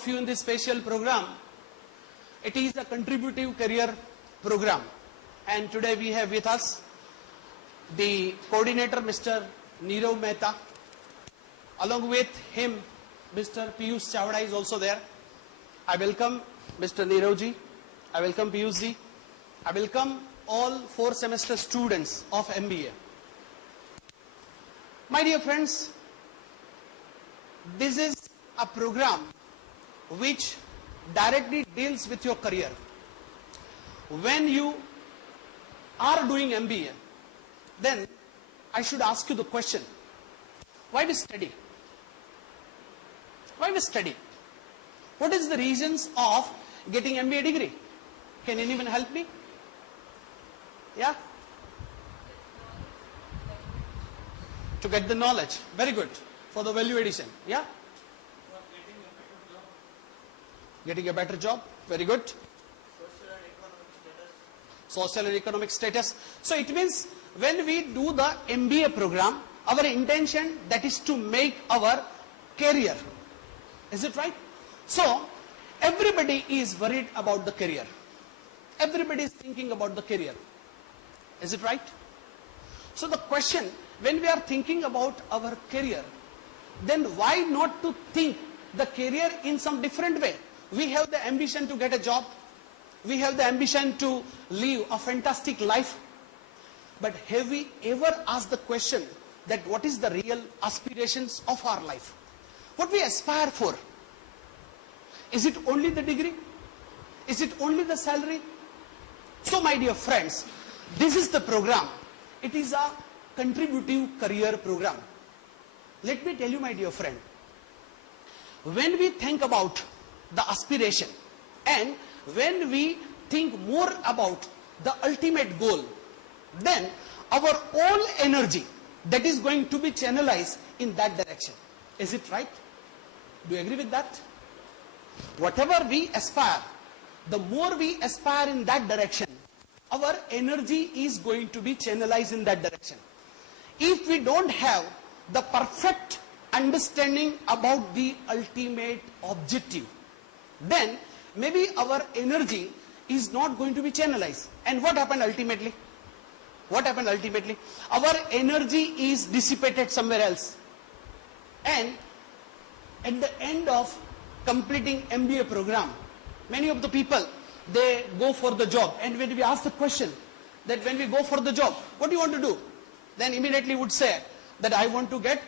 of you in this special program. It is a contributive career program, and today we have with us the coordinator, Mr. Nirav Mehta. Along with him, Mr. Piyush Chavda is also there. I welcome Mr. Nirav ji. I welcome Piyush ji. I welcome all 4 semester students of MBA. My dear friends, this is a program which directly deals with your career. When you are doing MBA, then I should ask you the question, why we study? Why we study? What is the reasons of getting MBA degree? Can anyone help me? Yeah? To get the knowledge. Very good. For the value addition. Yeah? Getting a better job. Very good. Social and economic status. So it means when we do the MBA program, our intention that is to make our career. Is it right? So everybody is worried about the career. Everybody is thinking about the career. Is it right? So the question, when we are thinking about our career, then why not to think the career in some different way? We have the ambition to get a job. We have the ambition to live a fantastic life. But have we ever asked the question that what is the real aspirations of our life? What we aspire for? Is it only the degree? Is it only the salary? So my dear friends, this is the program. It is a contributive career program. Let me tell you, my dear friend, when we think about the aspiration and when we think more about the ultimate goal, then our all energy that is going to be channelized in that direction. Is it right? Do you agree with that? Whatever we aspire, the more we aspire in that direction, our energy is going to be channelized in that direction. If we don't have the perfect understanding about the ultimate objective, then maybe our energy is not going to be channelized. And what happened ultimately? What happened ultimately? Our energy is dissipated somewhere else. And at the end of completing MBA program, many of the people, they go for the job. And when we ask the question that when we go for the job, what do you want to do? Then immediately would say that I want to get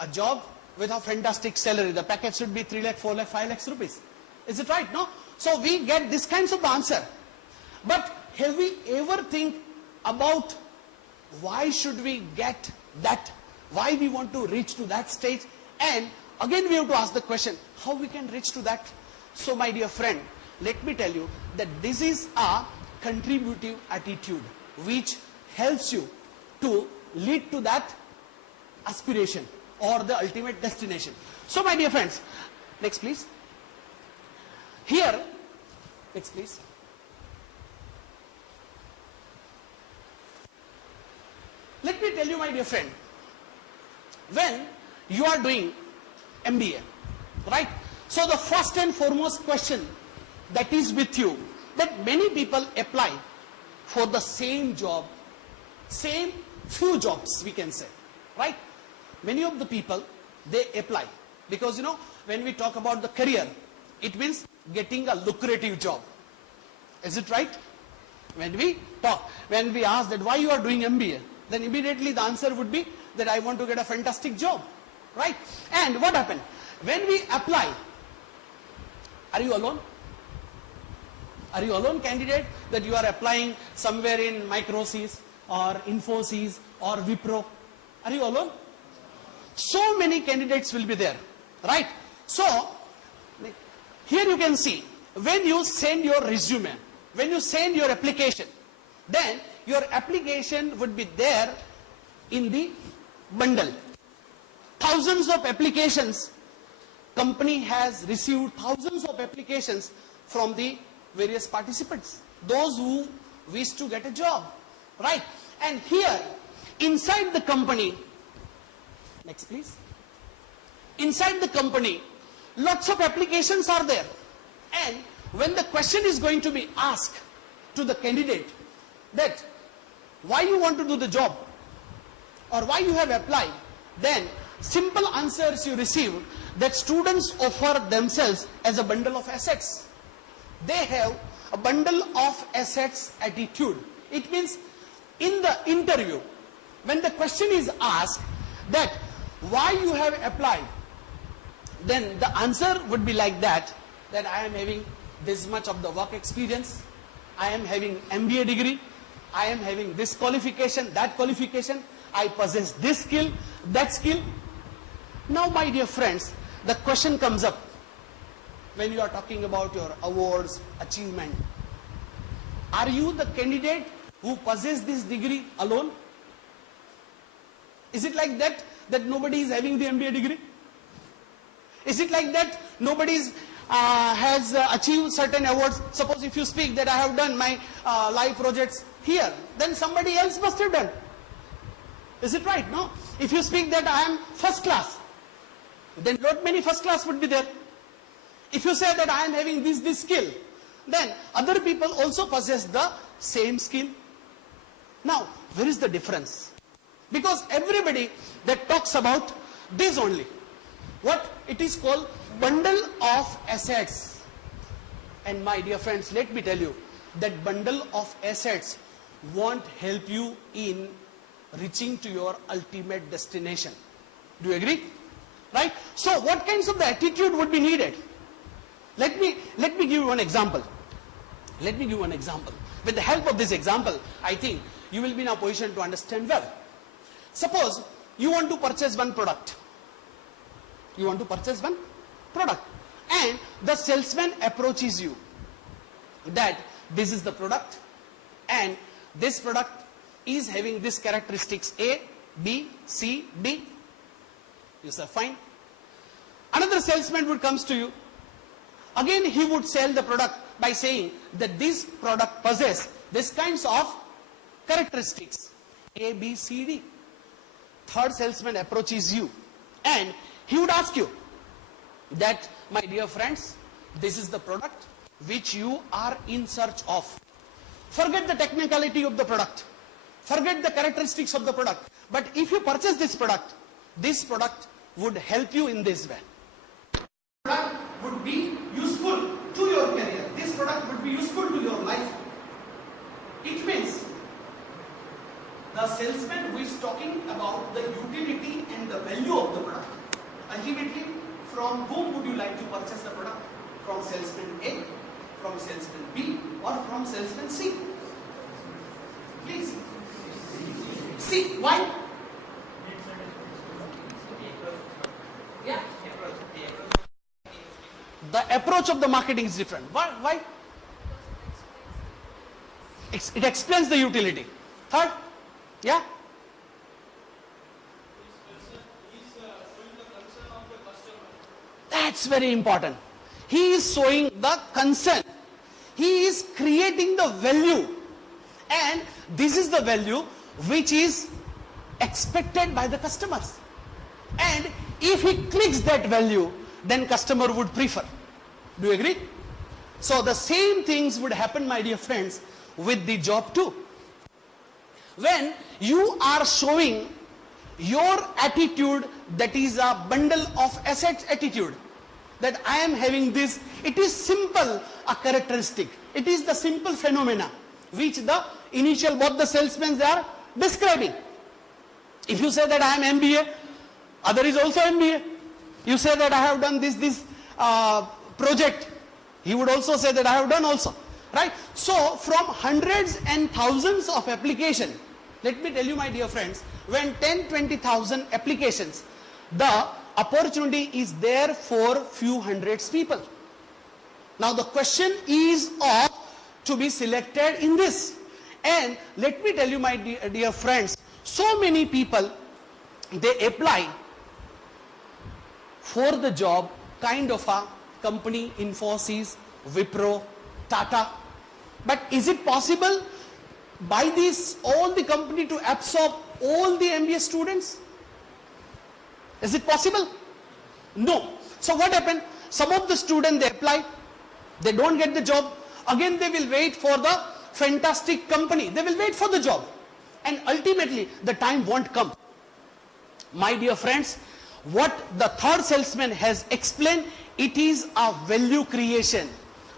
a job with a fantastic salary. The package should be 3 lakh, 4 lakh, 5 lakhs rupees. Is it right? No? So we get this kinds of answer. But have we ever think about why should we get that? Why we want to reach to that stage? And again we have to ask the question, how we can reach to that? So my dear friend, let me tell you that this is a contributive attitude which helps you to lead to that aspiration or the ultimate destination. So my dear friends, next please. Here, next please. Let me tell you, my dear friend, when you are doing MBA, right? So the first and foremost question that is with you, that many people apply for the same job, same few jobs we can say, right? Many of the people, they apply because you know, when we talk about the career, it means getting a lucrative job. Is it right? When we talk, when we ask that why you are doing MBA, then immediately the answer would be that I want to get a fantastic job, right? And what happened? When we apply, are you alone? Are you alone candidate that you are applying somewhere in Microsis or Infosys or Wipro? Are you alone? So many candidates will be there, right? So here you can see, when you send your resume, when you send your application, then your application would be there in the bundle. Thousands of applications, company has received thousands of applications from the various participants, those who wish to get a job, right? And here, inside the company, next please, inside the company, lots of applications are there. And when the question is going to be asked to the candidate that why you want to do the job or why you have applied, then simple answers you receive that students offer themselves as a bundle of assets. They have a bundle of assets attitude. It means in the interview, when the question is asked that why you have applied, then the answer would be like that I am having this much of the work experience, I am having MBA degree, I am having this qualification, that qualification, I possess this skill, that skill. Now, my dear friends, the question comes up when you are talking about your awards, achievement. Are you the candidate who possess this degree alone? Is it like that nobody is having the MBA degree? Is it like that nobody has achieved certain awards? Suppose if you speak that I have done my live projects here, then somebody else must have done. Is it right? No. If you speak that I am first class, then not many first class would be there. If you say that I am having this skill, then other people also possess the same skill. Now, where is the difference? Because everybody that talks about this only. What? It is called bundle of assets. And my dear friends, let me tell you, that bundle of assets won't help you in reaching to your ultimate destination. Do you agree? Right? So what kinds of the attitude would be needed? Let me give you one example. Let me give one example. With the help of this example, I think you will be in a position to understand well. Suppose you want to purchase one product. You want to purchase one product. And the salesman approaches you that this is the product and this product is having these characteristics A, B, C, D. You say fine. Another salesman would comes to you. Again he would sell the product by saying that this product possesses these kinds of characteristics A, B, C, D. Third salesman approaches you and he would ask you that, my dear friends, this is the product which you are in search of. Forget the technicality of the product. Forget the characteristics of the product. But if you purchase this product would help you in this way. Product would be useful to your career. This product would be useful to your life. It means the salesman who is talking about the utility and the value of the product. Ultimately, from whom would you like to purchase the product? From salesman A, from salesman B, or from salesman C? Please. C. Why? Yeah. The approach of the marketing is different. Why? It explains the utility. Third? Yeah? That's very important. He is showing the concern. He is creating the value. And this is the value which is expected by the customers. And if he clicks that value, then customer would prefer. Do you agree? So the same things would happen, my dear friends, with the job too. When you are showing your attitude, that is a bundle of assets attitude, that I am having this, it is simple a characteristic. It is the simple phenomena which the initial both the salesmen they are describing. If you say that I am MBA, other is also MBA. You say that I have done this project, he would also say that I have done also. Right? So from hundreds and thousands of applications, let me tell you, my dear friends, when 10-20,000 applications, the opportunity is there for few hundreds people. Now the question is of to be selected in this. And let me tell you, my dear friends, so many people, they apply for the job, kind of a company, Infosys, Wipro, Tata. But is it possible by this all the company to absorb all the MBA students? Is it possible? No. So what happened? some of the students, they apply, they don't get the job. Again, they will wait for the fantastic company. They will wait for the job. And ultimately, the time won't come. My dear friends, what the third salesman has explained, it is a value creation.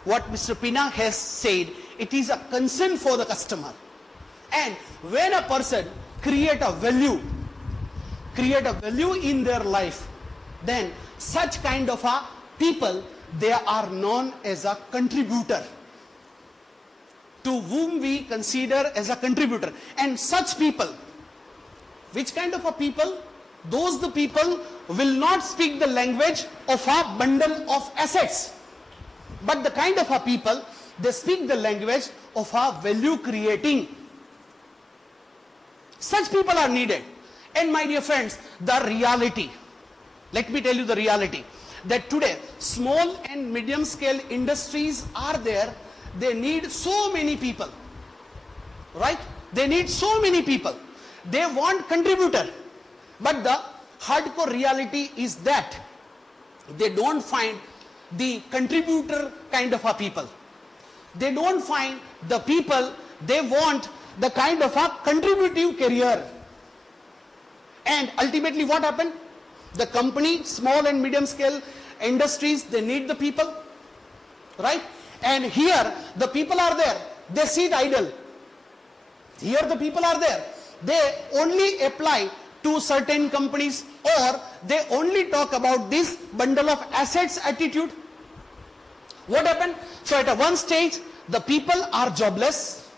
What Mr. Pinnock has said, it is a concern for the customer. And when a person create a value in their life, then such kind of a people, they are known as a contributor, to whom we consider as a contributor. And such people, which kind of a people? Those the people will not speak the language of a bundle of assets, but the kind of a people, they speak the language of a value creating. Such people are needed. And my dear friends, the reality, let me tell you the reality, that today small and medium scale industries are there. They need so many people, right? They need so many people. They want contributor. But the hardcore reality is that they don't find the contributor kind of a people. They don't find the people, they want the kind of a contributive career. And ultimately what happened? The company, small and medium scale industries, they need the people, right? And here the people are there, they sit idle. Here the people are there, they only apply to certain companies, or they only talk about this bundle of assets attitude. What happened? So at one stage, the people are jobless.